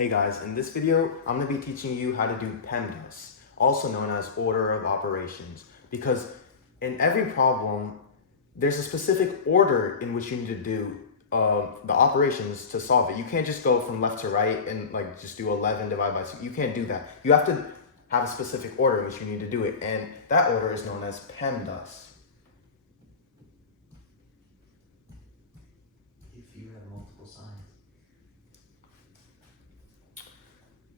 Hey guys, in this video, I'm going to be teaching you how to do PEMDAS, also known as order of operations, because in every problem, there's a specific order in which you need to do the operations to solve it. You can't just go from left to right and like just do 11 divided by 2. You can't do that. You have to have a specific order in which you need to do it, and that order is known as PEMDAS. If you have multiple signs.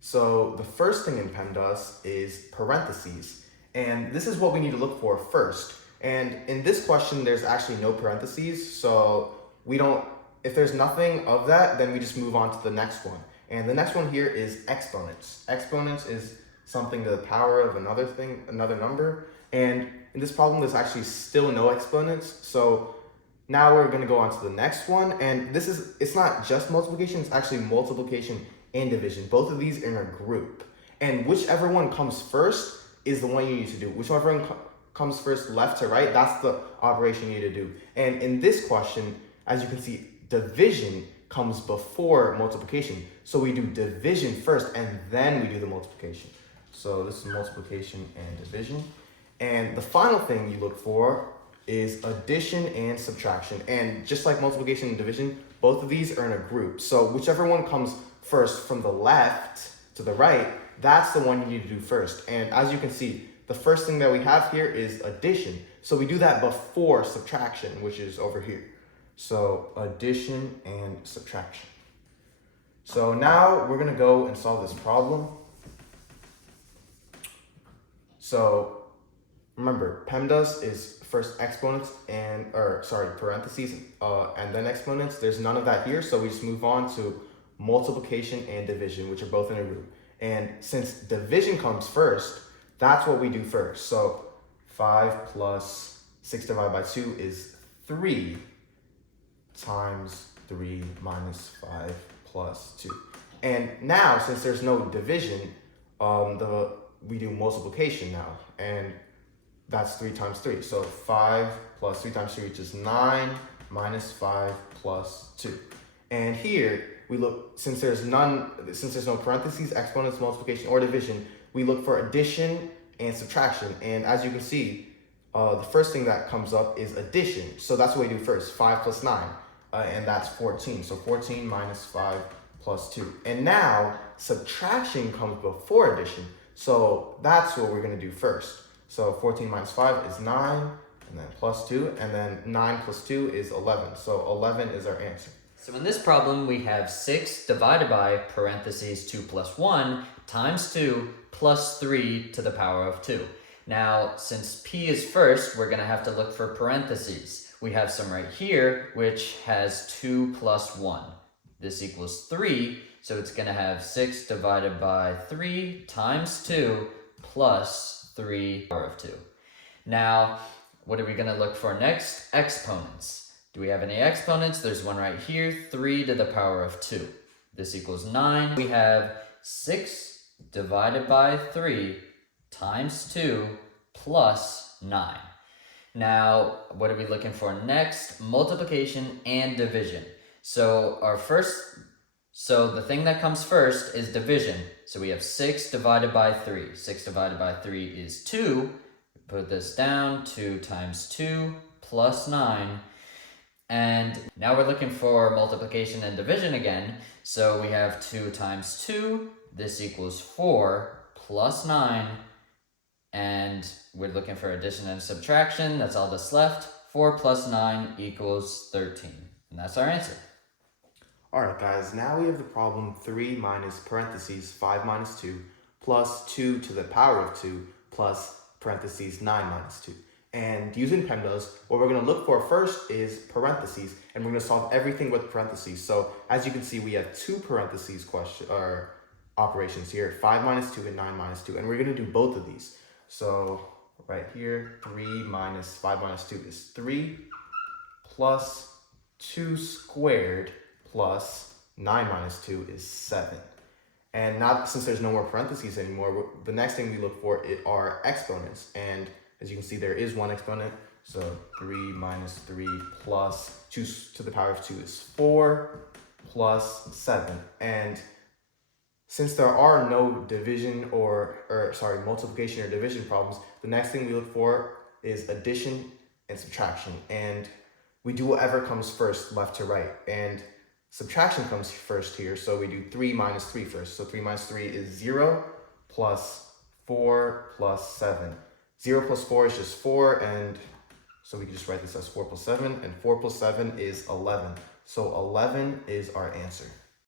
So the first thing in PEMDAS is parentheses, and this is what we need to look for first. And in this question, there's actually no parentheses, so we don't, if there's nothing of that, then we just move on to the next one. And the next one here is exponents. Exponents is something to the power of another thing, another number. And in this problem, there's actually still no exponents. So now we're gonna go on to the next one. And this is, it's not just multiplication, it's actually multiplication and division. Both of these are in a group. And whichever one comes first is the one you need to do. Whichever one comes first left to right, that's the operation you need to do. And in this question, as you can see, division comes before multiplication. So we do division first and then we do the multiplication. So this is multiplication and division. And the final thing you look for is addition and subtraction. And just like multiplication and division, both of these are in a group. So whichever one comes first from the left to the right, that's the one you need to do first. And as you can see, the first thing that we have here is addition. So we do that before subtraction, which is over here. So addition and subtraction. So now we're gonna go and solve this problem. So remember, PEMDAS is first exponents and, parentheses, and then exponents. There's none of that here, so we just move on to multiplication and division, which are both in a group. And since division comes first, that's what we do first. So 5 plus 6 divided by 2 is 3 times 3 minus 5 plus 2. And now, since there's no division, we do multiplication now. And that's 3 times 3. So 5 plus 3 times 3, which is 9 minus 5 plus 2. And here, we look, since there's no parentheses, exponents, multiplication, or division, we look for addition and subtraction. And as you can see, the first thing that comes up is addition. So that's what we do first, 5 plus 9, and that's 14. So 14 minus 5 plus 2. And now, subtraction comes before addition. So that's what we're gonna do first. So 14 minus 5 is 9, and then plus 2, and then 9 plus 2 is 11. So 11 is our answer. So in this problem, we have 6 divided by parentheses 2 plus 1 times 2 plus 3 to the power of 2. Now, since p is first, we're going to have to look for parentheses. We have some right here, which has 2 plus 1. This equals 3, so it's going to have 6 divided by 3 times 2 plus 3 to the power of 2. Now, what are we going to look for next? Exponents. Do we have any exponents? There's one right here, 3 to the power of 2. This equals 9. We have 6 divided by 3 times 2 plus 9. Now, what are we looking for next? Multiplication and division. So the thing that comes first is division. So we have 6 divided by 3. 6 divided by 3 is 2. Put this down, 2 times 2 plus 9. And now we're looking for multiplication and division again. So we have 2 times 2, this equals 4 plus 9. And we're looking for addition and subtraction, that's all that's left. 4 plus 9 equals 13. And that's our answer. All right, guys, now we have the problem 3 minus parentheses 5 minus 2 plus 2 to the power of 2 plus parentheses 9 minus 2. And using PEMDAS, what we're going to look for first is parentheses, and we're going to solve everything with parentheses. So as you can see, we have 2 parentheses operations here, 5 minus 2 and 9 minus 2, and we're going to do both of these. So right here, 3 minus 5 minus 2 is 3 plus 2 squared plus 9 minus 2 is 7. And now, since there's no more parentheses anymore, the next thing we look for are exponents. And as you can see, there is one exponent. So 3 minus 3 plus 2 to the power of 2 is 4 plus 7. And Since there are no division multiplication or division problems, the next thing we look for is addition and subtraction. And we do whatever comes first, left to right. And subtraction comes first here, so we do 3 minus 3 first. So 3 minus 3 is 0 plus 4 plus 7. 0 plus 4 is just 4, and so we can just write this as 4 plus 7, and 4 plus 7 is 11. So 11 is our answer.